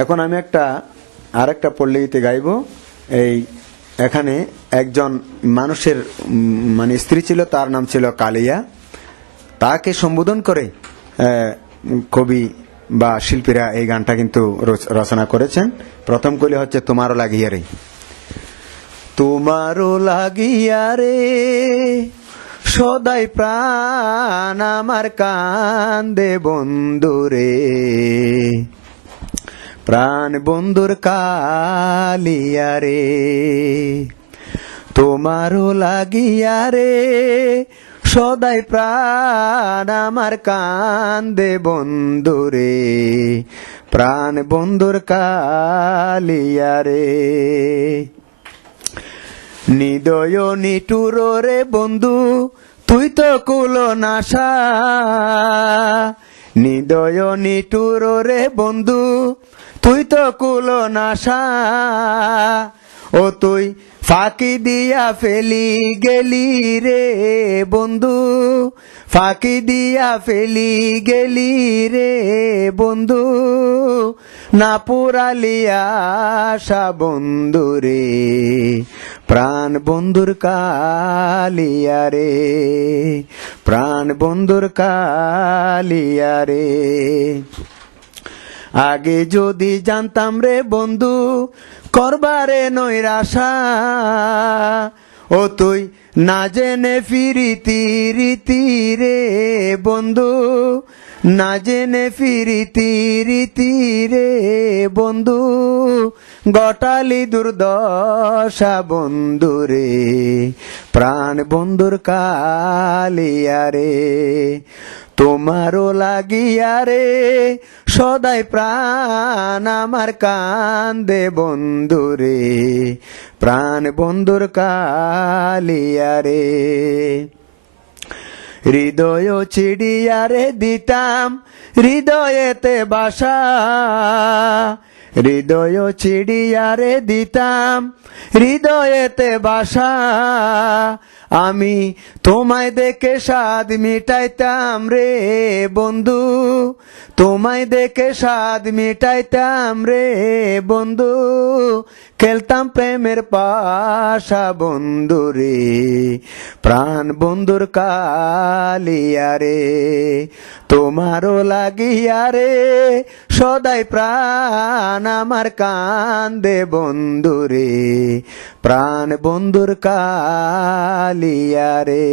এখন আমি আরেকটা পল্লীগীতি গাইব। এই এখানে একজন মানুষের মানে স্ত্রী ছিল, তার নাম ছিল কালিয়া। তাকে সম্বোধন করে কবি বা শিল্পীরা এই গানটা কিন্তু রচনা করেছেন। প্রথম কলি হচ্ছে তোমারও লাগিয়া রে। তোমারও লাগিয়া রে সদাই প্রাণ আমার কান্দে বন্ধুরে, প্রাণ বন্ধুর কালিয়া রে। তোমারও লাগিয়া রে সদাই প্রাণ আমার কান্দে বন্ধুরে, প্রাণ বন্ধুর কালিয়া রে। নিদয় নিটুর রে বন্ধু তুই তো কুল নাশা, নিদয় নিটুর রে বন্ধু তুই তো কুল নাশা। ও তুই ফাঁকি দিয়া ফেলি গেলি রে বন্ধু, ফাঁকি দিয়া ফেলি গেলি রে বন্ধু। না পুরালি আশা বন্ধু রে, প্রাণ বন্ধুর কালিয়া রে, প্রাণ বন্ধুর কালিয়া রে। আগে যদি জানতাম রে বন্ধু করবারে নৈরাশা, ও তুই না জেনে ফিরিতি রীতি রে বন্ধু, না জেনে ফিরিতি রীতি রে বন্ধু। গটালি দুর্দশা বন্ধু রে, প্রাণ বন্ধুর কালিয়া রে। তোমারও লাগিয়া রে সদাই প্রাণ আমার কান্দে বন্ধুরে, প্রাণ বন্ধুর কালিয়া রে। হৃদয় চিড়িয়া রে দিতাম হৃদয়েতে বাসা, হৃদয় চিড়িয়া রে দিতাম হৃদয়েতে বাসা। আমি তোমায় দেখে স্বাদ মিটাইতাম রে বন্ধু, তোমায় দেখে স্বাদ মিটাইতাম রে বন্ধু। খেলতাম প্রেমের পাশা বন্ধু রে, প্রাণ বন্ধুর কালিয়া রে। তোমারও লাগিয়া রে সদাই প্রাণ আমার কান্দে বন্ধু রে, প্রাণ বন্ধুর কালিয়া রে।